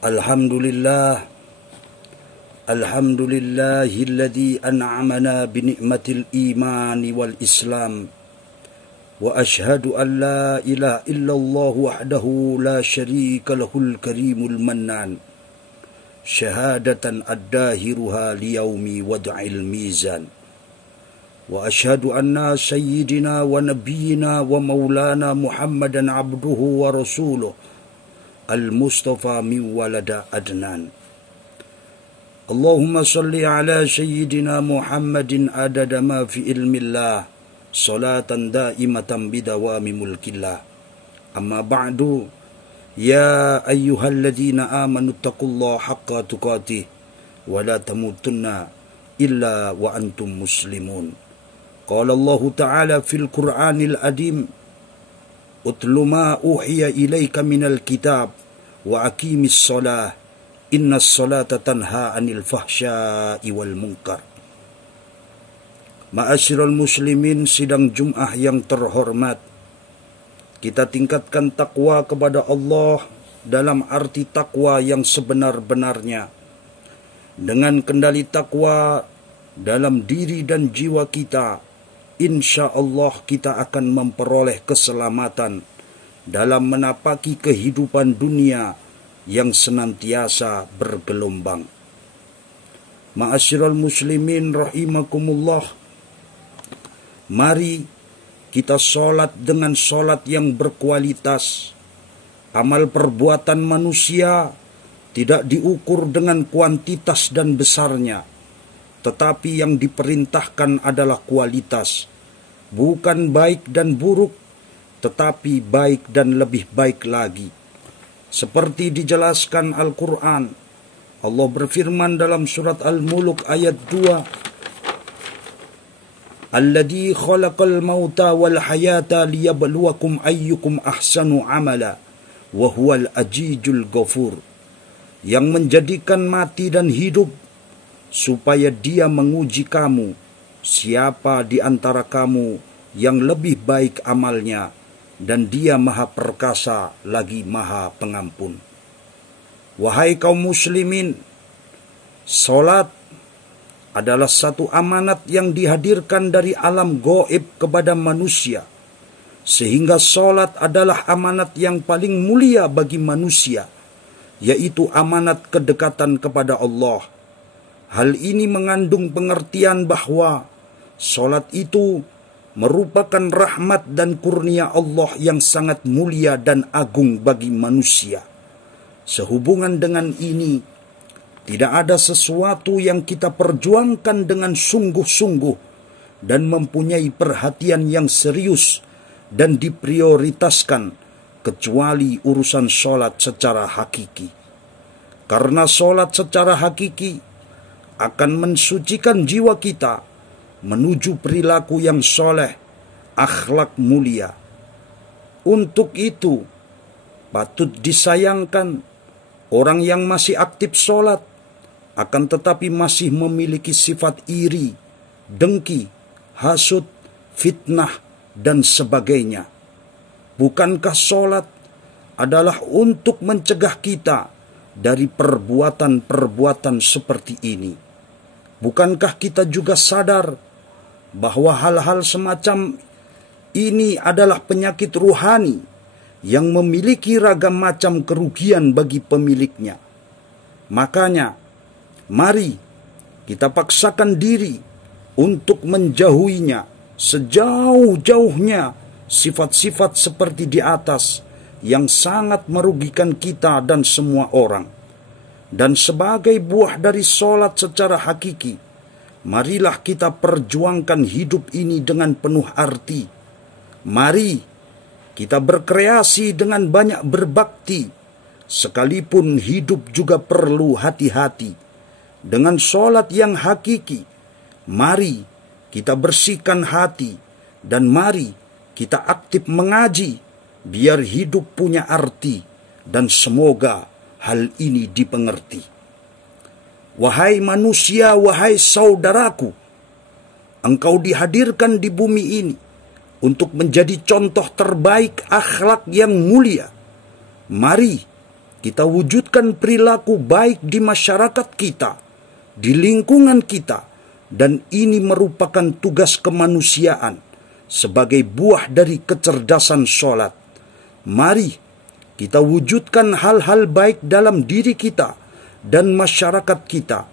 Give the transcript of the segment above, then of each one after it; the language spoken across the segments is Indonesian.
Alhamdulillah, alhamdulillahilladzi an'amana binikmatil imani wal islam, wa ashhadu an la ilaha illallah wahdahu la syarika lahul karimul mannan, syahadatan ad-dahiruha liyaumi wad'il mizan, wa ashhadu anna sayyidina wa nabiyyina wa maulana Muhammadan abduhu wa rasuluh al-Mustafa min walada Adnan. Allahumma salli ala sayyidina Muhammadin adada ma fi ilmillah, salatan daimatan bidawami mulkillah. Amma ba'du, ya ayyuhalladzina amanu taqullaha haqqa tuqatih wa la tamutunna illa wa antum muslimun. Qala Allah Ta'ala fil Qur'anil Adim, utlu ma uhiya ilaika minal kitab wa aqimis shalah innas salata tanha anil fahsya'i wal munkar. Ma'asyiral muslimin, sidang Jum'ah yang terhormat, kita tingkatkan takwa kepada Allah dalam arti takwa yang sebenar-benarnya. Dengan kendali takwa dalam diri dan jiwa kita, insya Allah kita akan memperoleh keselamatan dalam menapaki kehidupan dunia yang senantiasa bergelombang. Ma'asyiral muslimin rahimakumullah, mari kita sholat dengan sholat yang berkualitas. Amal perbuatan manusia tidak diukur dengan kuantitas dan besarnya, tetapi yang diperintahkan adalah kualitas. Bukan baik dan buruk, tetapi baik dan lebih baik lagi. Seperti dijelaskan Al-Quran, Allah berfirman dalam surat Al-Mulk ayat 2, Alladzi khalaqal mauta wal hayata liyabluwakum ayyukum ahsanu amala wa huwal ajijul ghafur. Yang menjadikan mati dan hidup supaya Dia menguji kamu, siapa di antara kamu yang lebih baik amalnya, dan Dia maha perkasa lagi maha pengampun. Wahai kaum muslimin, salat adalah satu amanat yang dihadirkan dari alam gaib kepada manusia, sehingga salat adalah amanat yang paling mulia bagi manusia, yaitu amanat kedekatan kepada Allah. Hal ini mengandung pengertian bahwa salat itu merupakan rahmat dan kurnia Allah yang sangat mulia dan agung bagi manusia. Sehubungan dengan ini, tidak ada sesuatu yang kita perjuangkan dengan sungguh-sungguh dan mempunyai perhatian yang serius dan diprioritaskan kecuali urusan sholat secara hakiki. Karena sholat secara hakiki akan mensucikan jiwa kita menuju perilaku yang soleh, akhlak mulia. Untuk itu, patut disayangkan orang yang masih aktif sholat, akan tetapi masih memiliki sifat iri, dengki, hasud, fitnah, dan sebagainya. Bukankah sholat adalah untuk mencegah kita dari perbuatan-perbuatan seperti ini? Bukankah kita juga sadar bahwa hal-hal semacam ini adalah penyakit ruhani yang memiliki ragam macam kerugian bagi pemiliknya? Makanya, mari kita paksakan diri untuk menjauhinya sejauh-jauhnya sifat-sifat seperti di atas yang sangat merugikan kita dan semua orang. Dan sebagai buah dari sholat secara hakiki, marilah kita perjuangkan hidup ini dengan penuh arti. Mari kita berkreasi dengan banyak berbakti, sekalipun hidup juga perlu hati-hati. Dengan sholat yang hakiki, mari kita bersihkan hati, dan mari kita aktif mengaji, biar hidup punya arti, dan semoga hal ini dipengerti. Wahai manusia, wahai saudaraku, engkau dihadirkan di bumi ini untuk menjadi contoh terbaik akhlak yang mulia. Mari kita wujudkan perilaku baik di masyarakat kita, di lingkungan kita, dan ini merupakan tugas kemanusiaan sebagai buah dari kecerdasan sholat. Mari kita wujudkan hal-hal baik dalam diri kita dan masyarakat kita,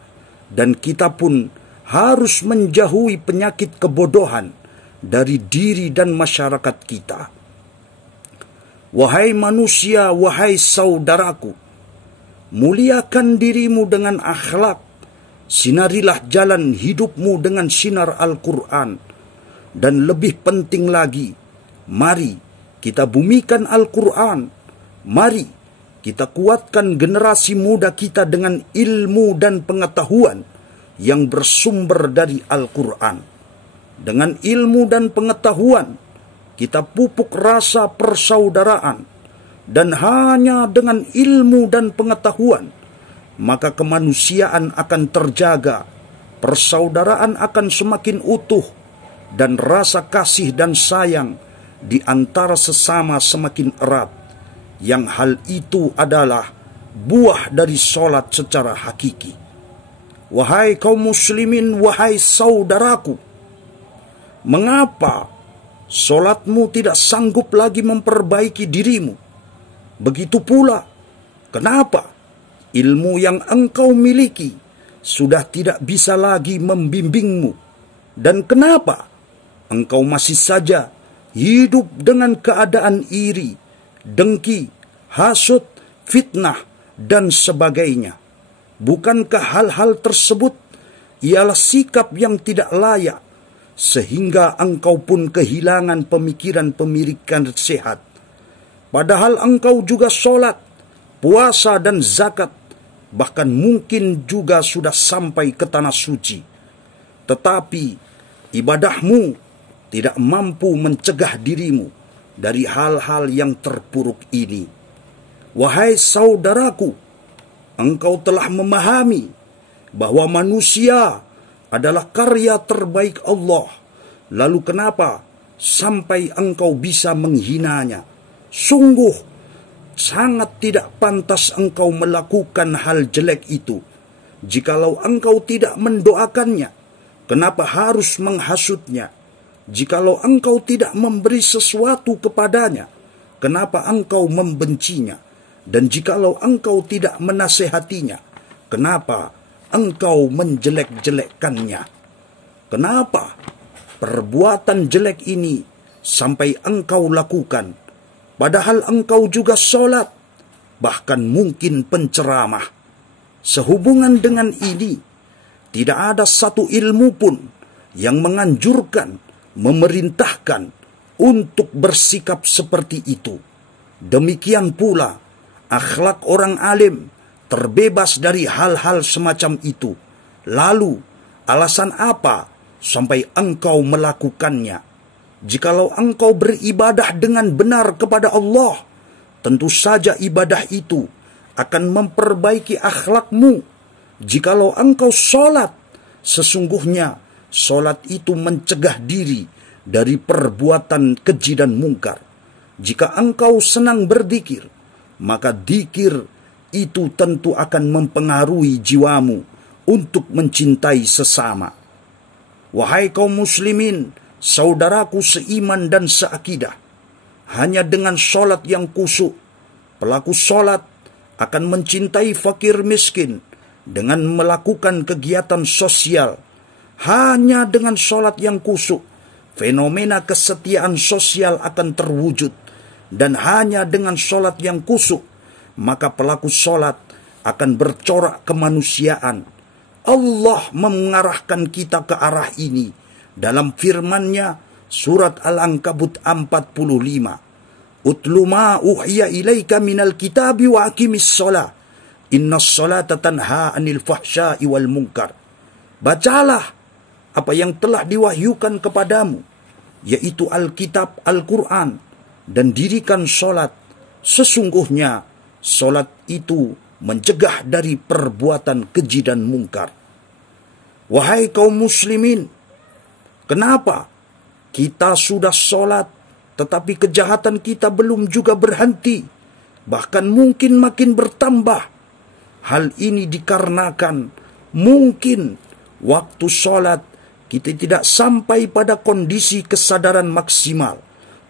dan kita pun harus menjauhi penyakit kebodohan dari diri dan masyarakat kita. Wahai manusia, wahai saudaraku, muliakan dirimu dengan akhlak, sinarilah jalan hidupmu dengan sinar Al-Quran, dan lebih penting lagi, mari kita bumikan Al-Quran, mari kita kuatkan generasi muda kita dengan ilmu dan pengetahuan yang bersumber dari Al-Quran. Dengan ilmu dan pengetahuan, kita pupuk rasa persaudaraan, dan hanya dengan ilmu dan pengetahuan, maka kemanusiaan akan terjaga, persaudaraan akan semakin utuh, dan rasa kasih dan sayang di antara sesama semakin erat, yang hal itu adalah buah dari sholat secara hakiki. Wahai kaum muslimin, wahai saudaraku, mengapa sholatmu tidak sanggup lagi memperbaiki dirimu? Begitu pula, kenapa ilmu yang engkau miliki sudah tidak bisa lagi membimbingmu? Dan kenapa engkau masih saja hidup dengan keadaan iri, dengki, hasut, fitnah, dan sebagainya? Bukankah hal-hal tersebut ialah sikap yang tidak layak, sehingga engkau pun kehilangan pemikiran-pemikiran sehat? Padahal engkau juga sholat, puasa, dan zakat, bahkan mungkin juga sudah sampai ke tanah suci. Tetapi ibadahmu tidak mampu mencegah dirimu dari hal-hal yang terpuruk ini. Wahai saudaraku, engkau telah memahami bahwa manusia adalah karya terbaik Allah. Lalu kenapa sampai engkau bisa menghinanya? Sungguh sangat tidak pantas engkau melakukan hal jelek itu. Jikalau engkau tidak mendoakannya, kenapa harus menghasutnya? Jikalau engkau tidak memberi sesuatu kepadanya, kenapa engkau membencinya? Dan jikalau engkau tidak menasehatinya, kenapa engkau menjelek-jelekkannya? Kenapa perbuatan jelek ini sampai engkau lakukan, padahal engkau juga sholat, bahkan mungkin penceramah? Sehubungan dengan ini, tidak ada satu ilmu pun yang menganjurkan, memerintahkan untuk bersikap seperti itu. Demikian pula akhlak orang alim terbebas dari hal-hal semacam itu. Lalu, alasan apa sampai engkau melakukannya? Jikalau engkau beribadah dengan benar kepada Allah, tentu saja ibadah itu akan memperbaiki akhlakmu. Jikalau engkau sholat, sesungguhnya sholat itu mencegah diri dari perbuatan keji dan mungkar. Jika engkau senang berzikir, maka dzikir itu tentu akan mempengaruhi jiwamu untuk mencintai sesama. Wahai kaum muslimin, saudaraku seiman dan seakidah, hanya dengan sholat yang khusyuk, pelaku sholat akan mencintai fakir miskin dengan melakukan kegiatan sosial. Hanya dengan sholat yang khusyuk, fenomena kesetiaan sosial akan terwujud. Dan hanya dengan sholat yang khusyuk, maka pelaku sholat akan bercorak kemanusiaan. Allah mengarahkan kita ke arah ini dalam firman-Nya surat Al-Ankabut 45. Utlu ma uhiya ilaika minal kitabi wa aqimis sholah. Innas sholata tanha anil fahsya'i wal munkar. Bacalah apa yang telah diwahyukan kepadamu, yaitu Alkitab, Al-Quran, dan dirikan sholat. Sesungguhnya sholat itu mencegah dari perbuatan keji dan mungkar. Wahai kaum muslimin, kenapa kita sudah sholat tetapi kejahatan kita belum juga berhenti? bahkan mungkin makin bertambah. Hal ini dikarenakan mungkin waktu sholat kita tidak sampai pada kondisi kesadaran maksimal,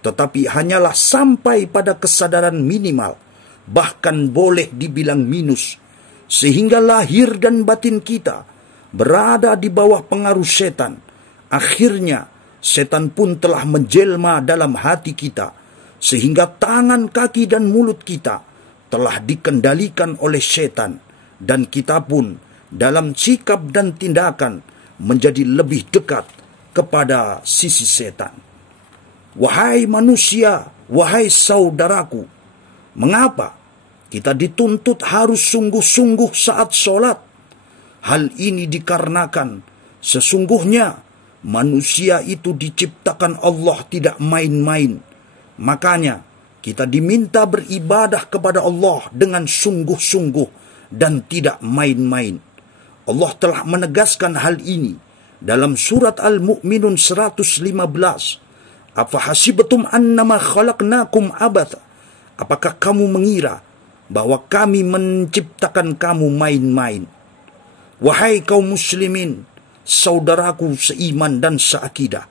tetapi hanyalah sampai pada kesadaran minimal, bahkan boleh dibilang minus, sehingga lahir dan batin kita berada di bawah pengaruh setan. Akhirnya setan pun telah menjelma dalam hati kita, sehingga tangan, kaki, dan mulut kita telah dikendalikan oleh setan, dan kita pun dalam sikap dan tindakan menjadi lebih dekat kepada sisi setan. Wahai manusia, wahai saudaraku, mengapa kita dituntut harus sungguh-sungguh saat sholat? Hal ini dikarenakan sesungguhnya manusia itu diciptakan Allah tidak main-main. Makanya kita diminta beribadah kepada Allah dengan sungguh-sungguh dan tidak main-main. Allah telah menegaskan hal ini dalam surat Al-Mu'minun 115. Afahasibatum annama khalaqnakum abatha. Apakah kamu mengira bahwa kami menciptakan kamu main-main? Wahai kaum muslimin, saudaraku seiman dan seakidah,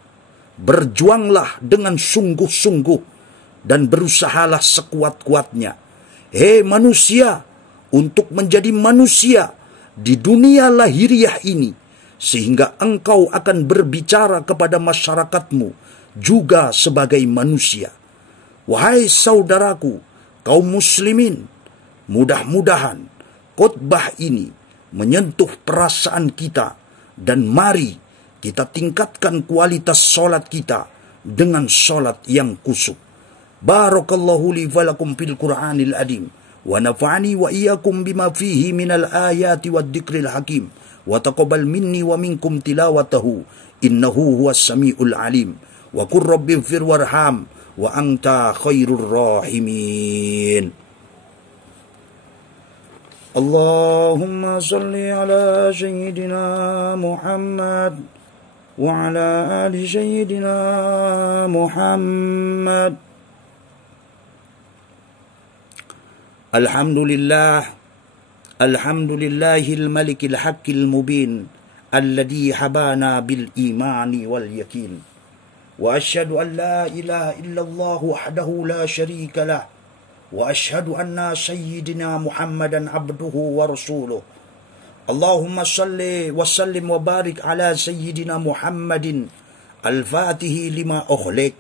berjuanglah dengan sungguh-sungguh dan berusahalah sekuat-kuatnya. Hei manusia, untuk menjadi manusia di dunia lahiriah ini, sehingga engkau akan berbicara kepada masyarakatmu juga sebagai manusia. Wahai saudaraku, kaum muslimin, mudah-mudahan khotbah ini menyentuh perasaan kita, dan mari kita tingkatkan kualitas sholat kita dengan sholat yang khusyuk. Barakallahu li wa lakum fil Qur'anil Azim, wa nafa'ani wa iyyakum bima fihi minal ayati wad dzikril hakim, wa taqabbal minni wa minkum tilawatahu innahu huwas samiul alim, wa qur rabbighfir warham wa anta khairur rahimin. Allahumma salli ala sayyidina Muhammad wa ala ali sayyidina Muhammad. Alhamdulillahil malikil haqqil mubin alladhi habana bil imani wal yakin, wa asyhadu an la ilaha illallah wahdahu la syarika lah, wa asyhadu anna sayyidina Muhammadan abduhu wa rasuluh. Allahumma salli wa sallim wa barik ala sayyidina Muhammadin al-fatihi lima ukhliq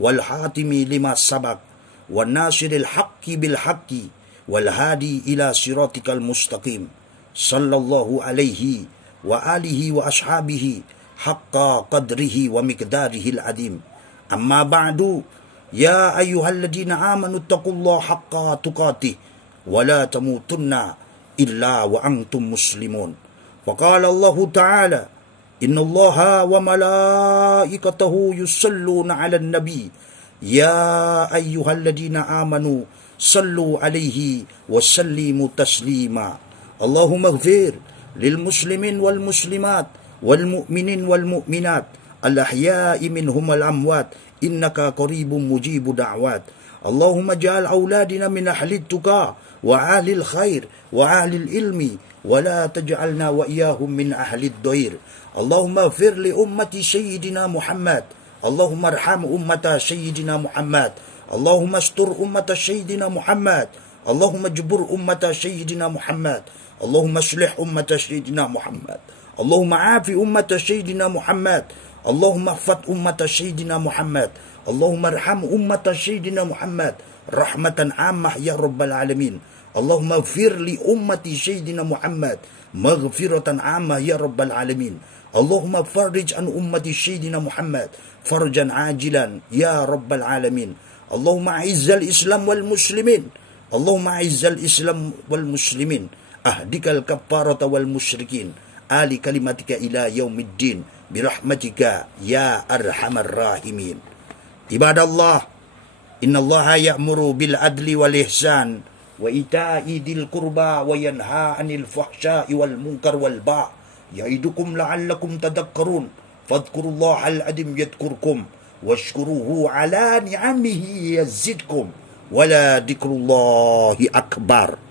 wal hatimi lima sabaq wan nasiril haqqi bil haqqi wal hadi ila siratikal mustaqim, sallallahu alaihi wa alihi wa ashabihi haqqa qadrihi wa miqdarihil adim. Amma ba'du, ya ayyuhalladzina amanu taqullaha haqqa tuqatih wa la tamutunna illa wa antum muslimun. Faqala Allah ta'ala, innallaha wa malaikatahu yusalluna 'alan nabi, ya ayyuhalladzina amanu sallu alaihi wa sallimu taslima. Allahumma ighfir lil muslimin wal muslimat wal mu'minin wal mu'minat al ahya'i minhum wal amwat innaka qaribun mujibu da'wat. Allahumma ja'al auladina min ahli tuqa wa ahli khair wa ahli ilmi wa la taj'alna wa iyahum min ahli dhair. Allahumma ighfir li ummati sayyidina Muhammad. Allahumma arham ummata sayyidina Muhammad. Allahumma astur ummata sayyidina Muhammad. Allahumma jbur ummata sayyidina Muhammad. Allahumma aslih ummata sayyidina Muhammad. Allahumma afi ummata sayyidina Muhammad. Allahumma ihfad ummata sayyidina Muhammad. Allahumma arham ummata sayyidina Muhammad rahmatan ammah ya rabbal alamin. Allahumma ighfir li ummati sayyidina Muhammad maghfiratan ammah ya rabbal alamin. Allahumma farij an ummati sayyidina Muhammad farjan ajilan ya rabbal alamin. Allahumma a'izzal Islam wal muslimin. Allahumma a'izzal Islam wal muslimin. Ahdikal kaffarata wal musyrikin. Ali kalimatika ila yaumiddin. Birahmatika ya arhamar rahimin. Ibadallah, innallaha ya'muru bil adli wal ihsan wa ita'i dil qurba wa yanha 'anil fahsya'i wal munkar wal ba'. Ya'idukum la'allakum tadhakkarun. Fadhkurullahal 'azim yadhkurkum washkuruhu ala ni'amihi yazidkum wala dzikrullahi akbar.